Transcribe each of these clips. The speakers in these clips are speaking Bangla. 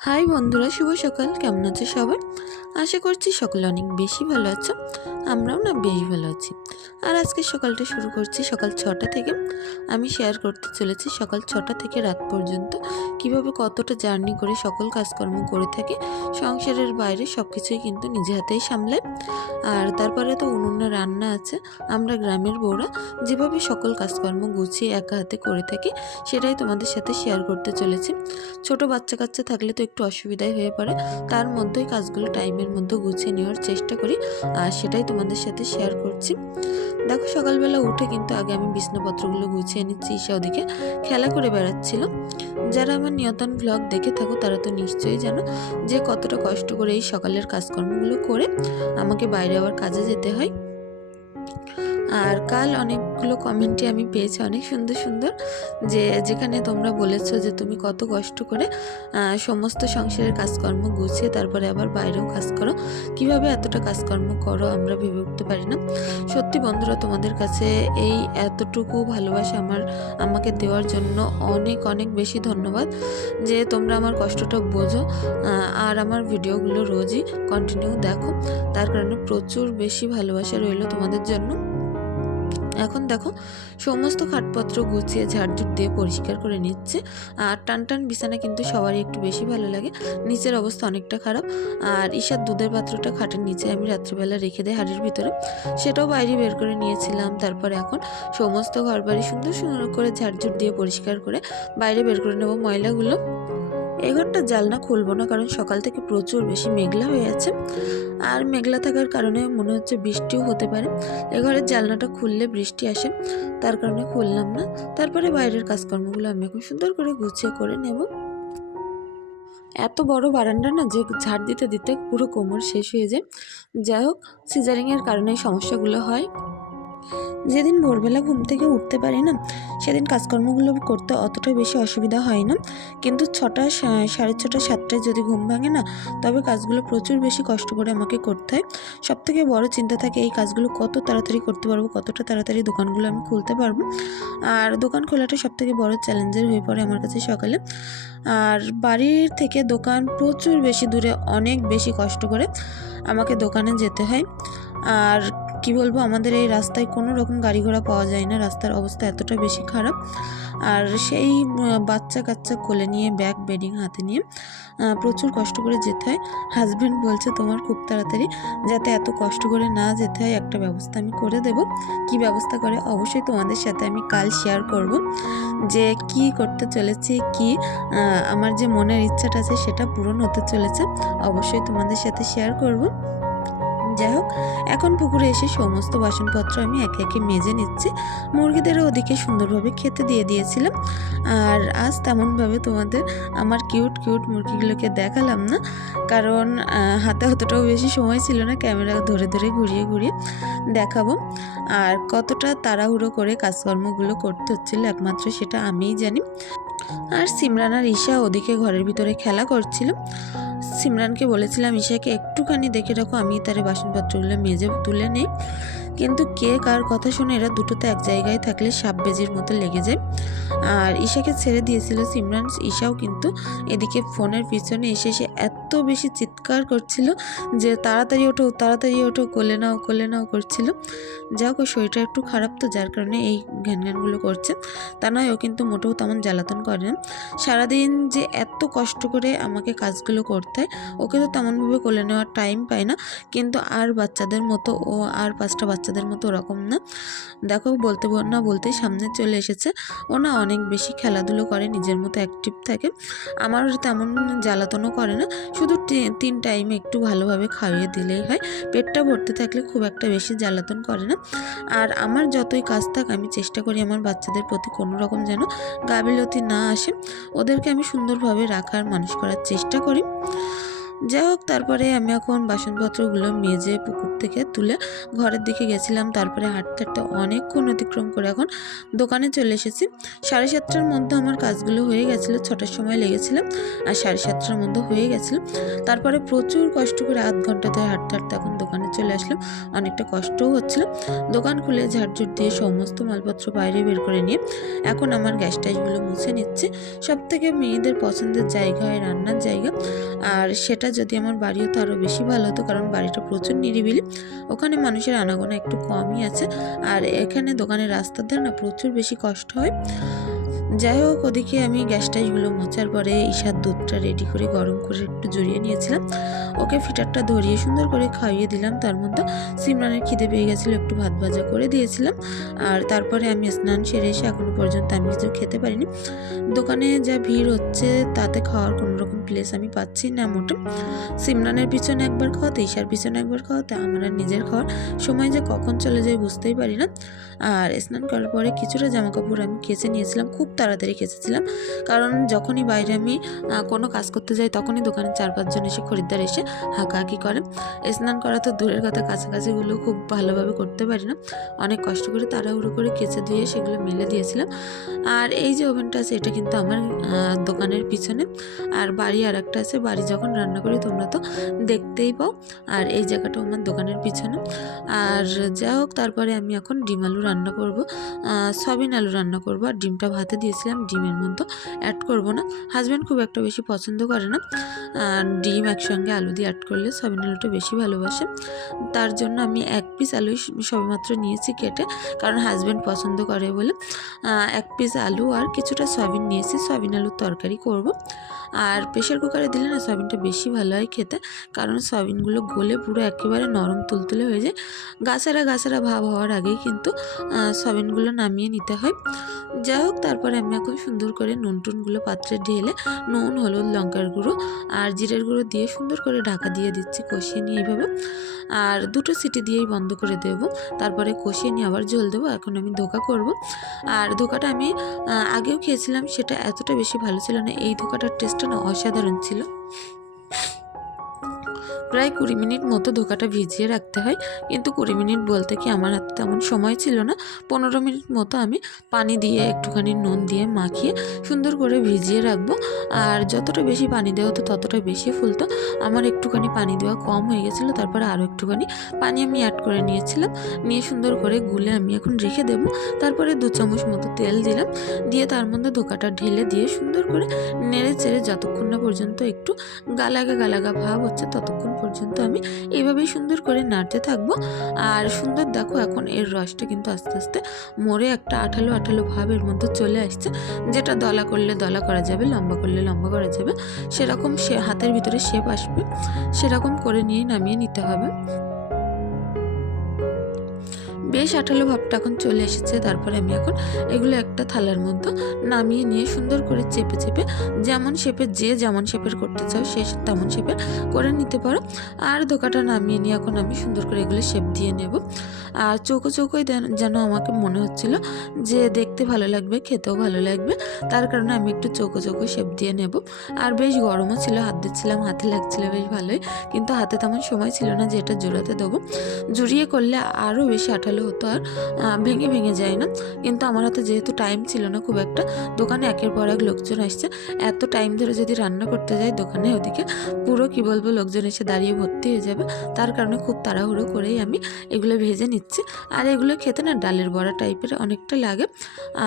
হাই বন্ধুরা, শুভ সকাল। কেমন আছে সবাই আশা করছি সকলে অনেক বেশি ভালো আছো। আমরাও না বেশ ভালো আছি। আর আজকে সকালটা শুরু করছি সকাল ছটা থেকে। আমি শেয়ার করতে চলেছি সকাল ছটা থেকে রাত পর্যন্ত। কীভাবে কতটা জার্নি করে সকল কাজকর্ম করে থাকি, সংসারের বাইরে সব কিছুই কিন্তু নিজে হাতেই সামলায়। আর তারপরে তো উনুনে রান্না আছে, আমরা গ্রামের বউরা যেভাবে সকল কাজকর্ম গুছিয়ে একা হাতে করে থাকি, সেটাই তোমাদের সাথে শেয়ার করতে চলেছি। ছোট বাচ্চা কাচ্চা থাকলে তো একটু অসুবিধাই হয়ে পড়ে, তার মধ্যেই কাজগুলো টাইমের মধ্যে গুছিয়ে নেওয়ার চেষ্টা করি, আর সেটাই তোমাদের সাথে শেয়ার করছি। দেখো সকালবেলা উঠে কিন্তু আগে আমি বিছনাপত্রগুলো গুছিয়ে নিচ্ছি ঈশা ওদিকে খেলা করে বেড়াচ্ছিল। যারা আমার নিয়তন ব্লগ দেখে থাকো তারা তো নিশ্চয়ই জানো যে কতটা কষ্ট করে এই সকালের কাজকর্মগুলো করে আমাকে বাইরে আবার কাজে যেতে হয়। আর কাল অনেকগুলো কমেন্টই আমি পেয়েছি, অনেক সুন্দর সুন্দর। যে যেখানে তোমরা বলেছ যে তুমি কত কষ্ট করে সমস্ত সংসারের কাজকর্ম গুছিয়ে তারপরে আবার বাইরেও কাজ করো। কীভাবে এতটা কাজকর্ম করো আমরা ভেবে উঠতে পারি না। সত্যি বন্ধুরা, তোমাদের কাছে এই এতটুকু ভালোবাসা আমার, আমাকে দেওয়ার জন্য অনেক অনেক বেশি ধন্যবাদ। যে তোমরা আমার কষ্টটা বোঝো আর আমার ভিডিওগুলো রোজই কন্টিনিউ দেখো। তার কারণে প্রচুর বেশি ভালোবাসা রইল তোমাদের জন্য। এখন দেখো, সমস্ত খাটপত্র গুছিয়ে ঝাড়ঝুট দিয়ে পরিষ্কার করে নিচ্ছে। আর টান টান বিছানা কিন্তু সবারই একটু বেশি ভালো লাগে। নিচের অবস্থা অনেকটা খারাপ। আর ঈশার দুধের পাত্রটা খাটের নিচে আমি রাত্রিবেলা রেখে দেয় হাড়ির ভিতরে। সেটাও বাইরে বের করে নিয়েছিলাম। তারপরে এখন সমস্ত ঘর বাড়ি সুন্দর সুন্দর করে ঝাড়ঝুট দিয়ে পরিষ্কার করে বাইরে বের করে নেব ময়লাগুলো। এই ঘরটা জালনা খুলবো না, কারণ সকাল থেকে প্রচুর বেশি মেঘলা হয়ে আছে। আর মেঘলা থাকার কারণে মনে হচ্ছে বৃষ্টিও হতে পারে। এ ঘরের জানলাটা খুললে বৃষ্টি আসে, তার কারণে খুললাম না। তারপরে বাইরের কাজকর্মগুলো আমি এখন সুন্দর করে গুছিয়ে করে নেব। এত বড় বারান্দা না যে ঝাড় দিতে দিতে পুরো কোমর শেষ হয়ে যায়। যাই হোক, সিজারিংয়ের কারণে সমস্যাগুলো হয়। যেদিন ভোরবেলা ঘুম থেকে উঠতে পারি না, সেদিন কাজকর্মগুলো করতে অতটা বেশি অসুবিধা হয় না। কিন্তু ছটা সাড়ে ছটা, সাতটায় যদি ঘুম ভাঙে না, তবে কাজগুলো প্রচুর বেশি কষ্ট করে আমাকে করতে হয়। সব থেকে বড় চিন্তা থাকে এই কাজগুলো কত তাড়াতাড়ি করতে পারব, কতটা তাড়াতাড়ি দোকানগুলো আমি খুলতে পারব। আর দোকান খোলাটা সব থেকে বড় চ্যালেঞ্জের হয়ে পড়ে আমার কাছে সকালে। আর বাড়ির থেকে দোকান প্রচুর বেশি দূরে, অনেক বেশি কষ্ট করে আমাকে দোকানে যেতে হয়। আর কি বলব, আমাদের এই রাস্তায় কোনো রকম গাড়ি ঘোড়া পাওয়া যায় না। রাস্তার অবস্থা এতটা বেশি খারাপ। আর সেই বাচ্চা কাচ্চা কোলে নিয়ে, ব্যাগ বেডিং হাতে নিয়ে প্রচুর কষ্ট করে যেতে হয়। হাজব্যান্ড বলছে, তোমার খুব তাড়াতাড়ি যাতে এত কষ্ট করে না যেতে হয়, একটা ব্যবস্থা আমি করে দেব। কি ব্যবস্থা করে? অবশ্যই তোমাদের সাথে আমি কাল শেয়ার করব যে কি করতে চলেছি, কি আমার যে মনের ইচ্ছাটা আছে সেটা পূরণ হতে চলেছে। অবশ্যই তোমাদের সাথে শেয়ার করব। যাই হোক, এখন পুকুরে এসে সমস্ত বাসনপত্র আমি একে একে মেজে নিচ্ছি। মুরগিদেরও ওদিকে সুন্দরভাবে খেতে দিয়ে দিয়েছিলাম। আর আজ তেমনভাবে তোমাদের আমার কিউট কিউট মুরগিগুলোকে দেখালাম না। কারণ হাতে অতটাও বেশি সময় ছিল না, ক্যামেরা ধরে ধরে ঘুরিয়ে ঘুরিয়ে দেখাবো। আর কতটা তাড়াহুড়ো করে কাজকর্মগুলো করতে হচ্ছিল একমাত্র সেটা আমিই জানি। আর সিমরান আর ঈশা ওদিকে ঘরের ভিতরে খেলা করছিল। সিমরানকে বলেছিলাম ঈশাকে একটুখানি দেখে রাখো আমি তার বাসনপত্রগুলো মেজে তুলে নেই। কিন্তু কে কার কথা শুনে এরা দুটোতে এক জায়গায় থাকলে সাপ বেজির মতো লেগে যায়। আর ঈশাকে ছেড়ে দিয়েছিল সিমরান। ঈশাও কিন্তু এদিকে ফোনের পিছনে এসে এসে এত বেশি চিৎকার করছিল যে তাড়াতাড়ি ওঠো তাড়াতাড়ি ওঠো, কোলে নাও কোলে নাও করছিল। যাক, ওর শরীরটা একটু খারাপ তো, যার কারণে এই ঘ্যান ঘ্যানগুলো করছে। তা নয়, ও কিন্তু মোটেও তেমন জ্বালাতন করে না। সারাদিন যে এত কষ্ট করে আমাকে কাজগুলো করতে হয়, ওকে তো তেমনভাবে কোলে নেওয়ার টাইম পায় না। কিন্তু আর বাচ্চাদের মতো ও আর পাঁচটা বাচ্চাদের মতো ওরকম না। দেখো বলতে বল- না বলতেই সামনে চলে এসেছে। ও না অনেক বেশি খেলাধুলো করে, নিজের মতো অ্যাক্টিভ থাকে। আমার তেমন জ্বালাতনও করে না। শুধু তিন টাইমে একটু ভালোভাবে খাইয়ে দিলেই হয়। পেটটা ভর্তি থাকলে খুব একটা বেশি জ্বালাতন করে না। আর আমার যতই কাজ থাক, আমি চেষ্টা করি আমার বাচ্চাদের প্রতি কোনো রকম যেন গাবিলতি না আসে। ওদেরকে আমি সুন্দরভাবে রাখার, মানুষ করার চেষ্টা করি। যাই হোক, তারপরে আমি এখন বাসনপত্রগুলো মেজে পুকুর থেকে তুলে ঘরের দিকে গেছিলাম। তারপরে হাঁটতে হাঁটতে অনেকক্ষণ অতিক্রম করে এখন দোকানে চলে এসেছি। সাড়ে সাতটার মধ্যে আমার কাজগুলো হয়ে গেছিল, ছটার সময় লেগেছিলাম আর সাড়ে সাতটার মধ্যে হয়ে গেছিল। তারপরে প্রচুর কষ্ট করে আধ ঘণ্টা ধরে হাঁটতে হাঁটতে এখন দোকানে চলে আসলাম। অনেকটা কষ্টও হচ্ছিল। দোকান খুলে ঝাড়ঝুট দিয়ে সমস্ত মালপত্র বাইরে বের করে নিয়ে এখন আমার গ্যাস টাইসগুলো মুছে নিচ্ছে। সব থেকে মেয়েদের পছন্দের জায়গা হয় রান্নার জায়গা। আর সেটা যদি আমার বাড়ি হতো আরও বেশি ভালো হতো, কারণ বাড়িটা প্রচুর নিরিবিলি। ওখানে মানুষের আনাগোনা একটু কমই আছে। আর এখানে দোকানের রাস্তার ধারে না প্রচুর বেশি কষ্ট হয়। যাই হোক, ওদিকে আমি গ্যাস টাইসগুলো মোচার পরে ঈশার দুধটা রেডি করে গরম করে একটু জড়িয়ে নিয়েছিলাম। ওকে ফিটারটা ধরিয়ে সুন্দর করে খাইয়ে দিলাম। তার মধ্যে সিমরানের খিদে পেয়ে গেছিল, একটু ভাত ভাজা করে দিয়েছিলাম। আর তারপরে আমি স্নান সেরে এসে এখনও পর্যন্ত আমি কিছু খেতে পারিনি। দোকানে যা ভিড় হচ্ছে, তাতে খাওয়ার কোনো রকম প্লেস আমি পাচ্ছি না মোটে সিমরানের পিছনে একবার খাওয়াতে, ঈশার পিছনে একবার খাওয়াতে, আমার আর নিজের খাওয়ার সময় যে কখন চলে যায় বুঝতেই পারি না। আর স্নান করার পরে কিছুটা জামা কাপড় আমি কেচে নিয়েছিলাম। খুব তাড়াতাড়ি কেচেছিলাম কারণ যখনই বাইরে আমি কোনো কাজ করতে যাই, তখনই দোকানে চার পাঁচজন এসে খরিদ্দার এসে হাঁকাহাঁকি করে স্নান করা তো দূরের কথা, কাছাকাছিগুলো খুব ভালোভাবে করতে পারি না। অনেক কষ্ট করে তাড়াহুড়ো করে কেচে দিয়ে সেগুলো মেলে দিয়েছিলাম। আর এই যে ওভেনটা আছে, এটা কিন্তু আমার দোকানের পিছনে। আর বাড়ি আর একটা আছে, বাড়ি যখন রান্না করি তোমরা তো দেখতেই পাও। আর এই জায়গাটা আমার দোকানের পিছনে। আর যা হোক, তারপরে আমি এখন ডিম আলু রান্না করব। সবিন আলু রান্না করব আর ডিমটা ভাতে দিয়েছিলাম, ডিমের মধ্যে অ্যাড করব না। হাজব্যান্ড খুব একটা বেশি পছন্দ করে না। ডিম একসঙ্গে আলু দিয়ে অ্যাড করলে সবিন আলুটা বেশি ভালোবাসে। তার জন্য আমি এক পিস আলু সবেমাত্র নিয়েছি কেটে, কারণ হাজব্যান্ড পছন্দ করে বলে। এক পিস আলু আর কিছুটা সয়াবিন নিয়েছি সয়াবিন আলুর তরকারি করব। আর প্রেশার কুকারে দিলে না সয়াবিনটা বেশি ভালো হয় খেতে, কারণ সয়াবিনগুলো গলে পুরো একেবারে নরম তুলতুলে হয়ে যায়। গাছারা গাছারা ভাব হওয়ার আগেই কিন্তু সয়াবিনগুলো নামিয়ে নিতে হয়। যাই হোক, তারপরে আমি এখন সুন্দর করে নুন টুনগুলো পাত্রে ঢেলে নুন, হলুদ, লঙ্কার গুঁড়ো আর জিরের গুঁড়ো দিয়ে সুন্দর করে ঢাকা দিয়ে দিচ্ছি কষিয়ে নিয়ে এইভাবে। আর দুটো সিটি দিয়েই বন্ধ করে দেব। তারপরে কষিয়ে নিয়ে আবার জল দেবো। এখন আমি ধোকা করব। আর ধোকাটা আমি আগেও খেয়েছিলাম, সেটা এতটা বেশি ভালো ছিল না। এই ধোকাটার টেস্টটা না অসাধারণ ছিল। প্রায় কুড়ি মিনিট মতো ধোকাটা ভিজিয়ে রাখতে হয়। কিন্তু কুড়ি মিনিট বলতে কি আমার হাতে তেমন সময় ছিল না। পনেরো মিনিট মতো আমি পানি দিয়ে একটুখানি নুন দিয়ে মাখিয়ে সুন্দর করে ভিজিয়ে রাখব। আর যতটা বেশি পানি দেওয়া হতো ততটা বেশি ফুলতো। আমার একটুখানি পানি দেওয়া কম হয়ে গেছিল, তারপরে আরও একটুখানি পানি আমি অ্যাড করে নিয়েছিলাম। নিয়ে সুন্দর করে গুলে আমি এখন রেখে দেবো। তারপরে দু চামচ মতো তেল দিলাম। দিয়ে তার মধ্যে ধোকাটা ঢেলে দিয়ে সুন্দর করে নেড়ে চেড়ে যতক্ষণ না পর্যন্ত একটু গালাগা গালাগা ভাব হচ্ছে ততক্ষণ পর্যন্ত আমি এইভাবেই সুন্দর করে নাড়তে থাকব। আর সুন্দর দেখো এখন এর রসটা কিন্তু আস্তে আস্তে মরে একটা আঠালো আঠালো ভাব এর মধ্যে চলে আসছে, যেটা দলা করলে দলা করা যাবে, লম্বা করলে লম্বা করা যাবে। সেরকম সে হাতের ভিতরে শেপ আসবে, সেরকম করে নিয়ে নামিয়ে নিতে হবে। বেশ আঠালো ভাবটা এখন চলে এসেছে। তারপরে আমি এখন এগুলো একটা থালার মধ্যে নামিয়ে নিয়ে সুন্দর করে চেপে চেপে যেমন শেপের যে যেমন শেপের করতে চাও সে তেমন শেপের করে নিতে পারো। আর ধোকাটা নামিয়ে নিয়ে এখন আমি সুন্দর করে এগুলো শেপ দিয়ে নেব। আর চৌকো চৌকোই যেন আমাকে মনে হচ্ছিল যে দেখতে ভালো লাগবে, খেতেও ভালো লাগবে। তার কারণে আমি একটু চৌকো চৌকো শেপ দিয়ে নেব। আর বেশ গরমও ছিল, হাত দিচ্ছিলাম, হাতে লাগছিল বেশ ভালোই। কিন্তু হাতে তেমন সময় ছিল না যে এটা জোড়াতে দেবো। জুড়িয়ে করলে আরও বেশি আঠালো হতো আর ভেঙে ভেঙে যায় না। কিন্তু আমার হাতে যেহেতু টাইম ছিল না খুব একটা, দোকানে একের পর এক লোকজন আসছে। এত টাইম ধরে যদি রান্না করতে যাই দোকানে ওদিকে, পুরো কি বলব লোকজন এসে দাঁড়িয়ে ভর্তি হয়ে যাবে। তার কারণে খুব তাড়াহুড়ো করেই আমি এগুলো ভেজে নিচ্ছি। আর এগুলো খেতে না ডালের বড়া টাইপের অনেকটা লাগে।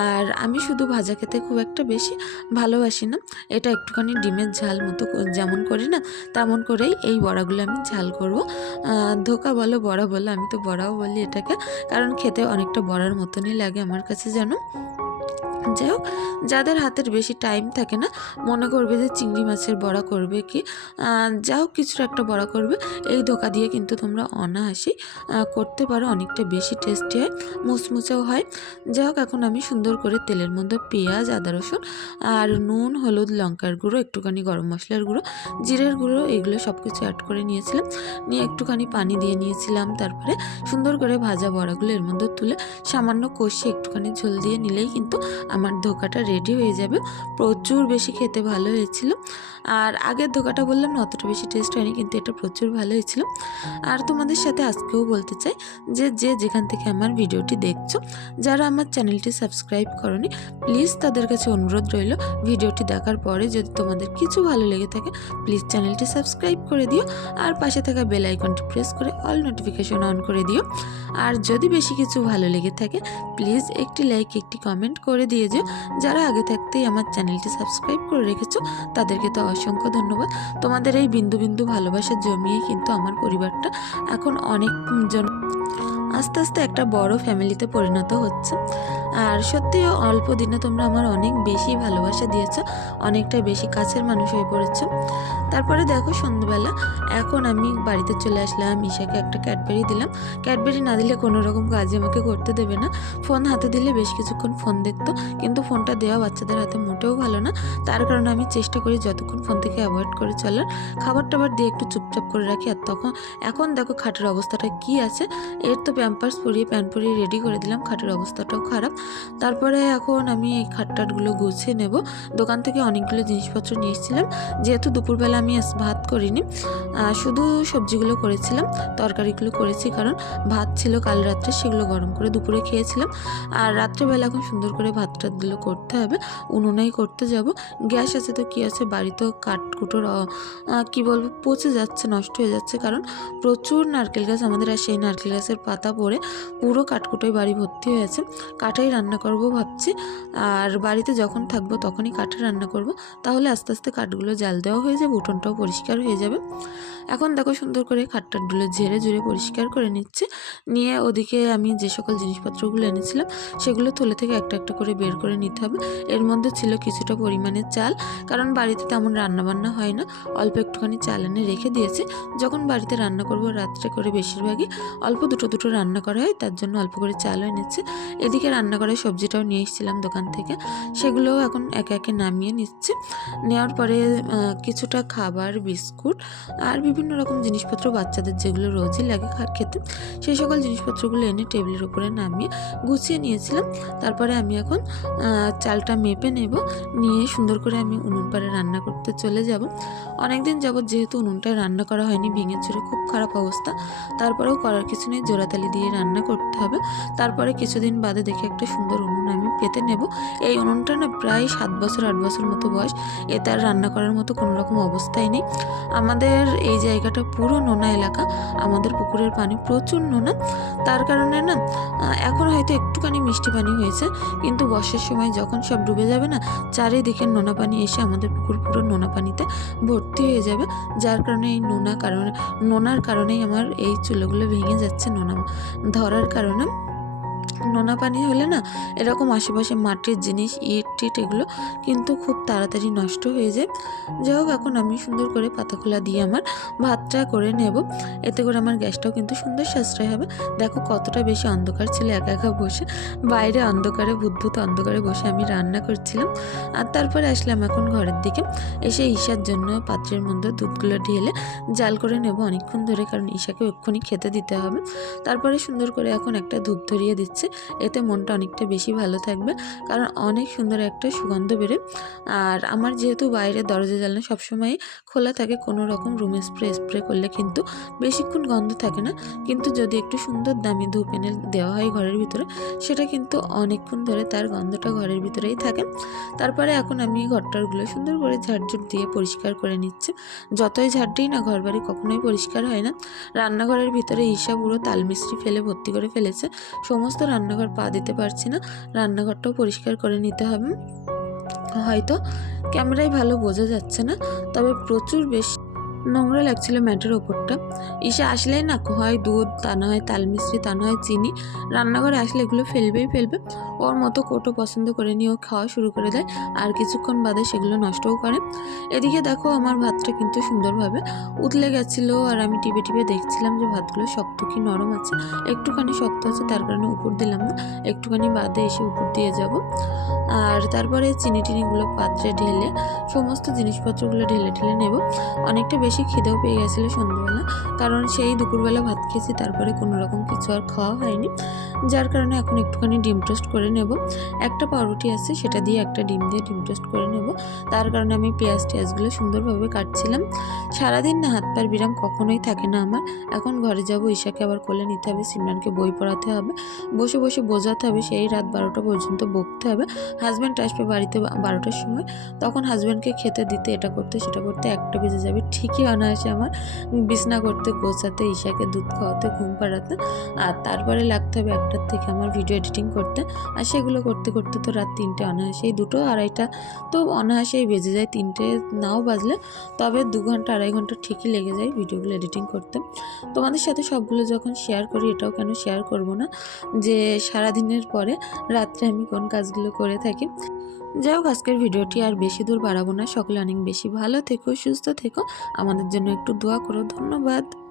আর আমি শুধু ভাজা খেতে খুব একটা বেশি ভালোবাসি না। এটা একটুখানি ডিমের ঝাল মতো যেমন করি না, তেমন করেই এই বড়াগুলো আমি ঝাল করব। ধোকা বলো, বড়া বলো, আমি তো বড়াও বলি এটাকে। কারণ খেতে অনেকটা বড়ার মতনই লাগে আমার কাছে যেন। যাই হোক যাদের হাতের বেশি টাইম থাকে না মনে করবে যে চিংড়ি মাছের বড়া করবে কি? যা হোক কিছুটা একটা বড়া করবে। এই ধোকা দিয়ে কিন্তু তোমরা অনায়াসেই আহ, করতে পারো অনেকটা বেশি টেস্টি হয় মুচমুচেও হয়। যাই হোক এখন আমি সুন্দর করে তেলের মধ্যে পেঁয়াজ আদা রসুন আর নুন হলুদ লঙ্কার গুঁড়ো একটুখানি গরম মশলার গুঁড়ো জিরের গুঁড়ো এগুলো সব কিছু অ্যাড করে নিয়েছিলাম। নিয়ে একটুখানি পানি দিয়ে নিয়েছিলাম। তারপরে সুন্দর করে ভাজা বড়াগুলো এর মধ্যে তুলে সামান্য কষিয়ে একটুখানি ঝোল দিয়ে নিলেই কিন্তু আমার ধোকাটা রেডি হয়ে যাবে। প্রচুর বেশি খেতে ভালো হয়েছিল। আর আগের ধোকাটা বললাম না, অতটা বেশি টেস্ট হয়নি, কিন্তু এটা প্রচুর ভালো হয়েছিল। আর তোমাদের সাথে আজকেও বলতে চাই যে যে যেখান থেকে আমার ভিডিওটি দেখছ, যারা আমার চ্যানেলটি সাবস্ক্রাইব করনি প্লিজ তাদের কাছে অনুরোধ রইল ভিডিওটি দেখার পরে যদি তোমাদের কিছু ভালো লেগে থাকে প্লিজ চ্যানেলটি সাবস্ক্রাইব করে দিও। আর পাশে থাকা বেল আইকনটি প্রেস করে অল নোটিফিকেশন অন করে দিও। আর যদি বেশি কিছু ভালো লেগে থাকে প্লিজ একটি লাইক একটি কমেন্ট করে দিয়ে যেও যারা আগে থাকতেই আমার চ্যানেলটি সাবস্ক্রাইব করে রেখেছো, তাদেরকে তো অসংখ্য ধন্যবাদ। তোমাদের এই বিন্দু বিন্দু ভালোবাসা জমিয়ে কিন্তু আমার পরিবারটা এখন অনেক জন আস্তে আস্তে একটা বড় ফ্যামিলিতে পরিণত হচ্ছে। আর সত্যিও অল্প দিনে তোমরা আমার অনেক বেশি ভালোবাসা দিয়েছ, অনেকটা বেশি কাছের মানুষ হয়ে পড়েছো। তারপরে দেখো সন্ধ্যেবেলা, এখন আমি বাড়িতে চলে আসলাম, ঈশাকে একটা ক্যাডবেরি দিলাম। ক্যাডবেরি না দিলে কোনো রকম কাজই আমাকে করতে দেবে না। ফোন হাতে দিলে বেশ কিছুক্ষণ ফোন দেখতো, কিন্তু ফোনটা দেওয়া বাচ্চাদের হাতে মোটেও ভালো না। তার কারণে আমি চেষ্টা করি যতক্ষণ ফোন থেকে অ্যাভয়েড করে চলার। খাবার টাবার দিয়ে একটু চুপচাপ করে রাখি, আর তখন, এখন দেখো খাটের অবস্থাটা কি আছে, এর তো প্যাম্পার্স পরিয়ে প্যান্ট পরিয়ে রেডি করে দিলাম, খাটের অবস্থাটাও খারাপ। তারপরে এখন আমি এই খাটটাটগুলো গুছিয়ে নেব। দোকান থেকে অনেকগুলো জিনিসপত্র নিয়ে এসেছিলাম। যেহেতু দুপুরবেলা আমি ভাত করিনি শুধু সবজিগুলো করেছিলাম, তরকারিগুলো করেছি, কারণ ভাত ছিল কাল রাত্রে, সেগুলো গরম করে দুপুরে খেয়েছিলাম। আর রাত্রেবেলা এখন সুন্দর করে ভাত টাতগুলো করতে হবে, উনুনেই করতে যাব। গ্যাস আছে তো কি আছে, বাড়িতেও কাঠকুটোর কি বলব, পচে যাচ্ছে, নষ্ট হয়ে যাচ্ছে, কারণ প্রচুর নারকেল গাছ আমাদের আর সেই নারকেল গাছের পাতা পড়ে পুরো কাঠকুটোয় বাড়ি ভর্তি হয়ে আছে কাঠাই রান্না করব ভাবছি। আর বাড়িতে যখন থাকব তখনই কাঠে রান্না করব। তাহলে আস্তে আস্তে কাঠগুলো জাল দেওয়া হয়ে যাবে, উঠোনটাও পরিষ্কার হয়ে যাবে। এখন দেখো সুন্দর করে খাটটাটগুলো ঝেড়ে ঝুড়ে পরিষ্কার করে নিচ্ছে। নিয়ে ওদিকে আমি যে সকল জিনিসপত্রগুলো এনেছিলাম, সেগুলো থলে থেকে একটা একটা করে বের করে নিতে হবে। এর মধ্যে ছিল কিছুটা পরিমাণে চাল, কারণ বাড়িতে তেমন রান্নাবান্না হয় না। অল্প একটুখানি চাল এনে রেখে দিয়েছি। যখন বাড়িতে রান্না করব রাত্রে করে বেশিরভাগই অল্প দুটো দুটো রান্না করা হয়, তার জন্য অল্প করে চালও এনেছে। এদিকে রান্না করা সবজিটাও নিয়ে এসেছিলাম দোকান থেকে। সেগুলোও এখন একে একে নামিয়ে নিচ্ছি। নেওয়ার পরে কিছুটা খাবার, বিস্কুট আর বিভিন্ন রকম জিনিসপত্র বাচ্চাদের যেগুলো রোজই লাগে খেতে, সেই সকল জিনিসপত্রগুলো এনে টেবিলের উপরে নামিয়ে গুছিয়ে নিয়েছিলাম। তারপরে আমি এখন চালটা মেপে নেব, নিয়ে সুন্দর করে আমি উনুন পাড়ে রান্না করতে চলে যাব। অনেকদিন যাবৎ যেহেতু উনুনটায় রান্না করা হয়নি ভেঙে চুরে খুব খারাপ অবস্থা। তারপরেও করার কিছু নেই জোড়াতালি দিয়ে রান্না করতে হবে। তারপরে কিছুদিন বাদে দেখে একটা সুন্দর উনুন আমি পেতে নেব। এই উনুনটা না প্রায় সাত বছর, আট বছর মতো বয়স। এতে আর রান্না করার মতো কোনো রকম অবস্থাই নেই। আমাদের এই জায়গাটা পুরো নোনা এলাকা। আমাদের পুকুরের পানি প্রচুর নোনা। তার কারণে না এখন হয়তো একটুখানি মিষ্টি পানি হয়েছে। কিন্তু বর্ষার সময় যখন সব ডুবে যাবে না, চারিদিকে নোনা পানি এসে আমাদের পুকুর পুরো নোনা পানিতে ভর্তি হয়ে যাবে। যার কারণে এই নোনা কারণে, নোনার কারণেই আমার এই চুলোগুলো ভেঙে যাচ্ছে নোনা ধরার কারণে নোনা পানি হলে না এরকম আশেপাশে মাটির জিনিস, ইট, টিট এগুলো কিন্তু খুব তাড়াতাড়ি নষ্ট হয়ে যায়। যাই হোক, এখন আমি সুন্দর করে পাতা খোলা দিয়ে আমার ভাতটা করে নেব। এতে করে আমার গ্যাসটাও কিন্তু সুন্দর সাশ্রয় হবে। দেখো কতটা বেশি অন্ধকার ছিল, একা একা বসে। বাইরে অন্ধকারে বুদ্ভুত অন্ধকারে বসে আমি রান্না করছিলাম। আর তারপরে আসলাম এখন ঘরের দিকে। এসে ঈশার জন্য পাত্রের মধ্যে দুধগুলো ঢেলে জাল করে নেব অনেকক্ষণ ধরে, কারণ ঈশাকে এক্ষুনি খেতে দিতে হবে। তারপরে সুন্দর করে এখন একটা ধূপ ধরিয়ে দিচ্ছে। এতে মনটা অনেকটা বেশি ভালো থাকবে, কারণ অনেক সুন্দর একটা সুগন্ধ বেরোয়। আর আমার যেহেতু বাইরে দরজা জানলা সবসময় খোলা থাকে, কোনো রকম রুমে স্প্রে স্প্রে করলে কিন্তু বেশিক্ষণ গন্ধ থাকে না। কিন্তু যদি একটু সুন্দর দামি ধূপ এনে দেওয়া হয় ঘরের ভিতরে, সেটা কিন্তু অনেকক্ষণ ধরে তার গন্ধটা ঘরের ভিতরেই থাকে। তারপরে এখন আমি ঘরটারগুলো সুন্দর করে ঝাড়ঝুট দিয়ে পরিষ্কার করে নিচ্ছি। যতই ঝাড় না ঘর বাড়ি কখনোই পরিষ্কার হয় না। রান্নাঘরের ভিতরে ঈশা পুরো তালমিস্ত্রি ফেলে ভর্তি করে ফেলেছে। সমস্ত রান্নাঘর পা দিতে পারছি না। রান্নাঘরটাও পরিষ্কার করে নিতে হবে। হয়তো ক্যামেরায় ভালো বোঝা যাচ্ছে না, তবে প্রচুর বেশি নোংরা লাগছিল ম্যাটের ওপরটা। ঈশা আসলেই না, হয় দুধ, তা না হয় তালমিস্ত্রি তা না হয় চিনি। রান্নাঘরে আসলে এগুলো ফেলবেই ফেলবে। ওর মতো কোটো পছন্দ করে নিয়ে ও খাওয়া শুরু করে দেয়, আর কিছুক্ষণ বাদে সেগুলো নষ্টও করে। এদিকে দেখো আমার ভাতটা কিন্তু সুন্দরভাবে উতলে গেছিল, আর আমি টিপে টিপে দেখছিলাম যে ভাতগুলো শক্ত কি নরম আছে। একটুখানি শক্ত আছে, তার কারণে উপর দিলাম না, একটুখানি বাদে এসে উপর দিয়ে যাব। আর তারপরে চিনি টিনিগুলো পাত্রে ঢেলে, সমস্ত জিনিসপত্রগুলো ঢেলে ঢেলে নেব। অনেকটা বেশি বেশি খিদেও পেয়ে গেছিল সন্ধ্যাবেলা। কারণ সেই দুপুরবেলা ভাত খেয়েছি, তারপরে কোনো রকম কিছু আর খাওয়া হয়নি। যার কারণে এখন একটুখানি ডিম টোস্ট করে নেব। একটা পাউরুটি আছে, সেটা দিয়ে একটা ডিম দিয়ে ডিম টোস্ট করে নেব। তার কারণে আমি পেঁয়াজ টেয়াজগুলো সুন্দরভাবে কাটছিলাম। সারাদিন না হাত পার বিরাম কখনোই থাকে না আমার। এখন ঘরে যাব, ঈশাকে আবার কোলে নিতে হবে, সিমরানকে বই পড়াতে হবে। বসে বসে বোঝাতে হবে, সেই রাত বারোটা পর্যন্ত বকতে হবে। হাজব্যান্ড আসবে বাড়িতে বারোটার সময়। তখন হাজব্যান্ডকে খেতে দিতে, এটা করতে, সেটা করতে একটা বেজে যাবে। ঠিকই অনায়াসে আমার বিছনা করতে, গোছাতে, ঈশাকে দুধ খাওয়াতে, ঘুম পাড়াতে, আর তারপরে লাগতে হবে একটার থেকে আমার ভিডিও এডিটিং করতে। আর সেগুলো করতে করতে তো রাত তিনটে, অনায়াসেই দুটো আড়াইটা। তো অনায়াসেই বেজে যায় তিনটে নাও বাজলে, তবে দু ঘণ্টা, আড়াই ঘণ্টা ঠিকই লেগে যায় ভিডিওগুলো এডিটিং করতে। তোমাদের সাথে সবগুলো যখন শেয়ার করি, এটাও কেন শেয়ার করব না? যে সারাদিনের পরে রাত্রে আমি কোন কাজগুলো করে থাকি যাই হোক, আজকের ভিডিওটি আর বেশি দূর বাড়াবো না। সকলে অনেক বেশি ভালো থেকো, সুস্থ থেকো। আমাদের জন্য একটু দোয়া করো। ধন্যবাদ।